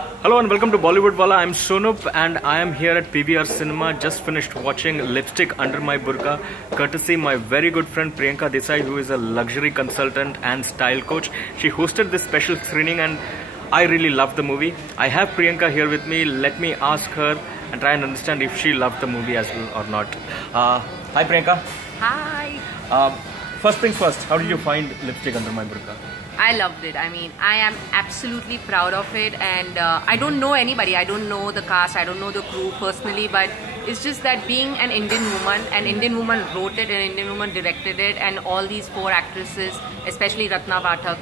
Hello and welcome to Bollywood Wala. I'm Sonup and I am here at PVR Cinema. Just finished watching Lipstick Under My Burkha, courtesy my very good friend Priyanka Desai, who is a luxury consultant and style coach. She hosted this special screening and I really loved the movie. I have Priyanka here with me. Let me ask her and try and understand if she loved the movie as well or not. Hi Priyanka. Hi. First things first, how did you find Lipstick Under My Burkha? I loved it. I mean, I am absolutely proud of it, and I don't know anybody. I don't know the cast, I don't know the crew personally, but it's just that being an Indian woman wrote it, an Indian woman directed it, and all these four actresses, especially Ratna Pathak.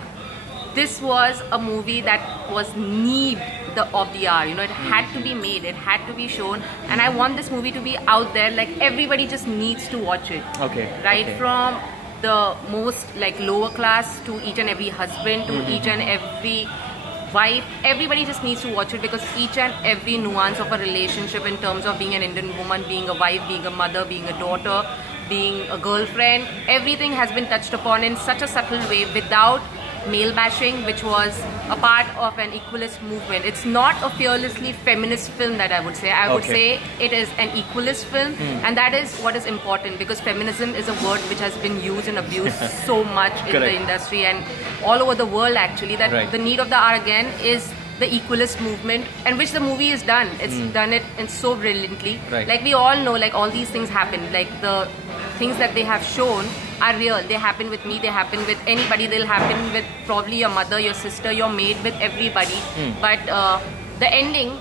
This was a movie that was need of the hour. You know, it had to be made, it had to be shown, and I want this movie to be out there. Like, everybody just needs to watch it. Okay. Right, okay. From the most like lower class to each and every husband to each and every wife, everybody just needs to watch it, because each and every nuance of a relationship in terms of being an Indian woman, being a wife, being a mother, being a daughter, being a girlfriend, everything has been touched upon in such a subtle way without male bashing, which was a part of an equalist movement. It's not a fearlessly feminist film that I would say. I would say it is an equalist film, and that is what is important, because feminism is a word which has been used and abused so much in the industry and all over the world actually, that the need of the hour again is the equalist movement, and which the movie is done. It's done it in so brilliantly. Like, we all know, like, all these things happen. Like, the things that they have shown are real. They happen with me, they happen with anybody, they'll happen with probably your mother, your sister, your maid, with everybody. But the ending,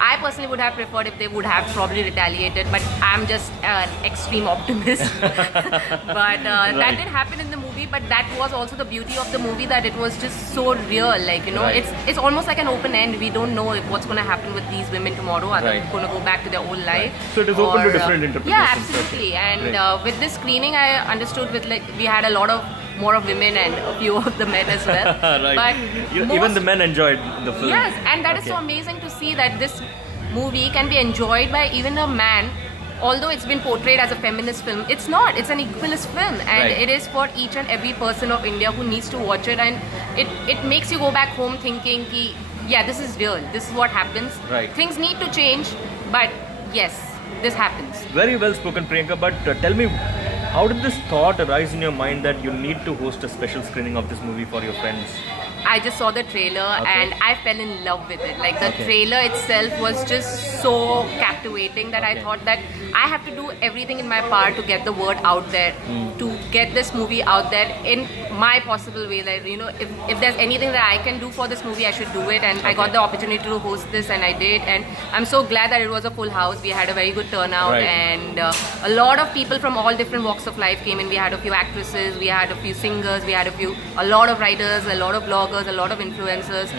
I personally would have preferred if they would have probably retaliated, but I'm just an extreme optimist. But that did happen in the movie, but that was also the beauty of the movie, that it was just so real. Like, you know, it's almost like an open end. We don't know what's going to happen with these women tomorrow. Are they going to go back to their old life? So it is open to different interpretations. Yeah, absolutely. And with this screening, I understood with, like, we had a lot of more of women and a few of the men as well. But even the men enjoyed the film. Yes, and that is so amazing to see that this movie can be enjoyed by even a man. Although it's been portrayed as a feminist film, it's not. It's an equalist film, and it is for each and every person of India who needs to watch it. And it makes you go back home thinking, ki, yeah, this is real. This is what happens. Things need to change, but yes, this happens. Very well spoken, Priyanka. But tell me, how did this thought arise in your mind that you need to host a special screening of this movie for your friends? I just saw the trailer and I fell in love with it. Like, the trailer itself was just so captivating that I thought that I have to do everything in my power to get the word out there, to get this movie out there in my possible way. Like, you know, if there's anything that I can do for this movie, I should do it. And I got the opportunity to host this, and I did. And I'm so glad that it was a full house. We had a very good turnout, and a lot of people from all different walks of life came in. We had a few actresses, we had a few singers, we had a lot of writers, a lot of bloggers, a lot of influencers,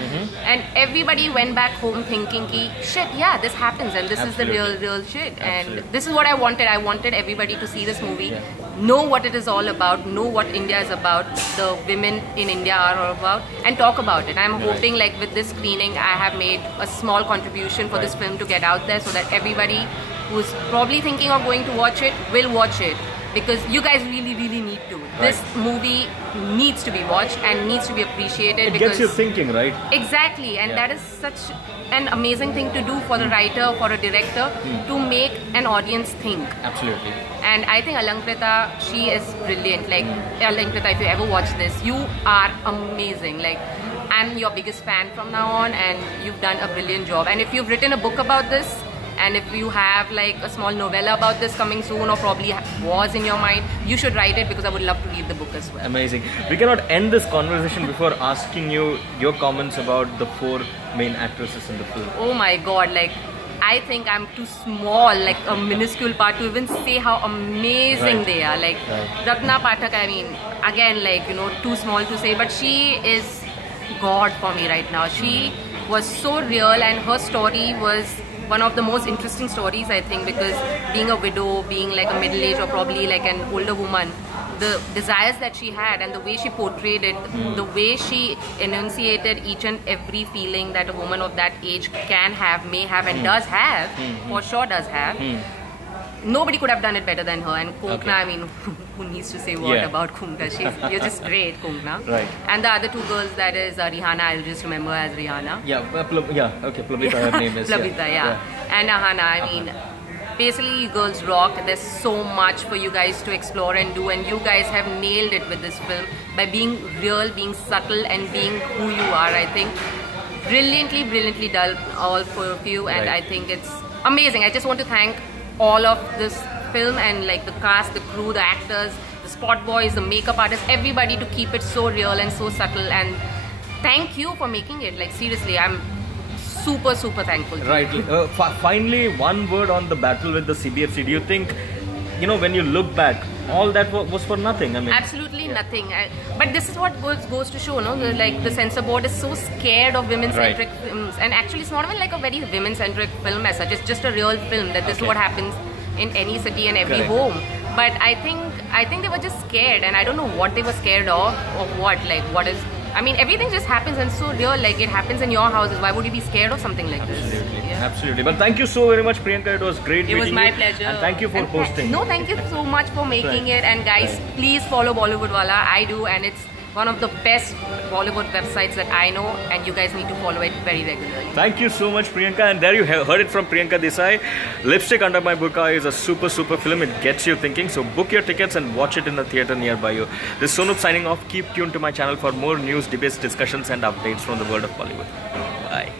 and everybody went back home thinking, ki, shit, yeah, this happens, and this is the real shit. And this is what I wanted. I wanted everybody to see this movie, know what it is all about, know what India is about, the women in India are all about, and talk about it. I'm hoping, like, with this screening, I have made a small contribution for this film to get out there, so that everybody who's probably thinking of going to watch it will watch it. Because you guys really need to. This movie needs to be watched and needs to be appreciated. It gets you thinking, right? Exactly, and that is such an amazing thing to do for a writer, for a director, to make an audience think. Absolutely. And I think Alankrita, she is brilliant. Like, Alankrita, if you ever watch this, you are amazing. Like, I'm your biggest fan from now on, and you've done a brilliant job. And if you've written a book about this, and if you have like a small novella about this coming soon, or probably was in your mind, you should write it, because I would love to read the book as well. Amazing. We cannot end this conversation before asking you your comments about the four main actresses in the film. Oh my god, like, I think I'm too small, like a minuscule part, to even say how amazing they are. Like, Ratna Pathak, I mean, again, like, you know, too small to say, but she is God for me right now. She was so real, and her story was one of the most interesting stories, I think, because being a widow, being like a middle-aged or probably like an older woman, the desires that she had and the way she portrayed it, the way she enunciated each and every feeling that a woman of that age can have, may have, and does have, for sure does have. nobody could have done it better than her. And Konkna, Okay. I mean, who needs to say what Yeah. about Konkna? You're just great, Konkna. Right. And the other two girls, that is Rihanna, I'll just remember as Rihanna. Okay, Plabita, her name is. Plabita, yeah. And Ahana, I mean, basically you girls rock. There's so much for you guys to explore and do, and you guys have nailed it with this film by being real, being subtle, and being who you are. I think brilliantly done, all four of you, and Right. I think it's amazing. I just want to thank all of this film and like the cast, the crew, the actors, the spot boys, the makeup artists, everybody to keep it so real and so subtle. And thank you for making it. Like seriously, I'm super thankful. Right. Finally, one word on the battle with the CBFC. Do you think, when you look back, all that was for nothing? I mean, Absolutely nothing. But this is what goes to show, no? Like the censor board is so scared of women-centric films, and actually, it's not even like a very women-centric film as such. It's just a real film that this is what happens in any city and every Correct. home. But I think they were just scared, and I don't know what they were scared of or what. Like what is? I mean, everything just happens and so real. Like it happens in your houses. Why would you be scared of something like this? Absolutely. But thank you so very much, Priyanka. It was great meeting you. It was my pleasure. And thank you for hosting. No, thank you so much for making it. And guys, please follow Bollywood Wala. I do, and it's one of the best Bollywood websites that I know, and you guys need to follow it very regularly. Thank you so much, Priyanka. And there you heard it from Priyanka Desai. Lipstick Under My Burkha is a super film. It gets you thinking. So book your tickets and watch it in the theatre nearby you. This is Sonup signing off. Keep tuned to my channel for more news, debates, discussions and updates from the world of Bollywood. Bye.